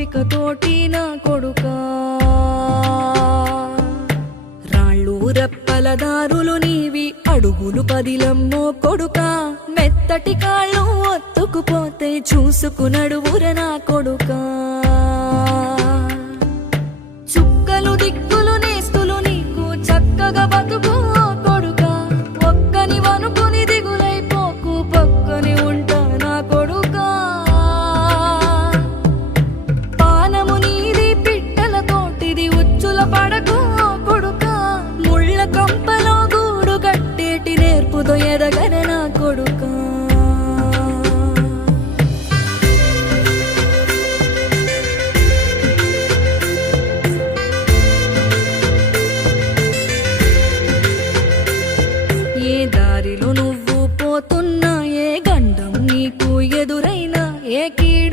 ఓపికతోటి నా కొడుకా. రాళ్ళు రెప్పల దారులు నీవి అడుగులు పదిలమ్మో కొడుకా. మెత్తటి కాళ్ళు ఒత్తుకుపోతే చూసుకునడువుర నా కొడుకా. నువ్వు పోతున్నా ఏ గండం నీకు ఎదురైనా ఏ కీడు